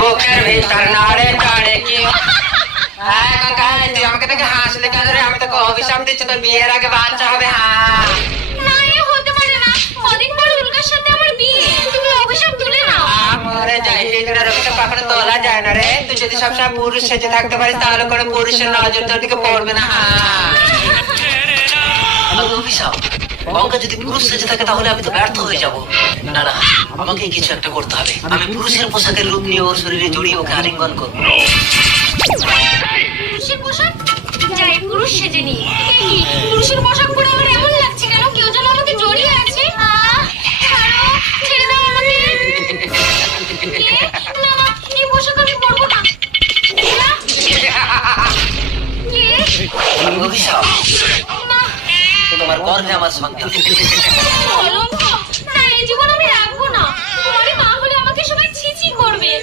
বুকের ভিতর নাড়ে টাড়ে কি কাকা তুই আমাকে দেখে হাসলে কেন রে? আমি তোকে অভিশাপ দিচ্ছি, তোর বিয়ের আগে বাচ্চা হবে। হ্যাঁ না এ হতে পারে না, কদিন পর উল্কার সাথে আমার বিয়ে, তুমি অভিশাপ তুলে নাও। মরে যাই, হিজড়ার অভিশাপ কখনো তোলা যায় না রে। তুই যদি সবসময় পুরুষ সেজে থাকতে পারিস তাহলে কোনো পুরুষের নজর তোর দিকে পড়বে না। অভিশাপ গঙ্গা যদি পুরুষ সেজে থাকে তাহলে আমি তো ব্যর্থ হয়ে যাব। না না, আমাকে কিছু একটা করতে হবে। আমি পুরুষের পোশাকের রূপ নিয়ে ওর শরীরে জড়িয়ে ওকে আলিঙ্গন করবো। পুরুষের পোশাক? যাই পুরুষ সেজে নি। কি পুরুষের পোশাক পরে আমার এমন লাগছে কেন? কেউ যেন আমাকে জড়িয়ে আছে। ছাড়ো, ছেড়ে দাও আমাকে। না না, এই পোশাক আমি পরবো না। অভিশাপ না, তোমার গর্ভে আমার সন্তান। কলঙ্ক।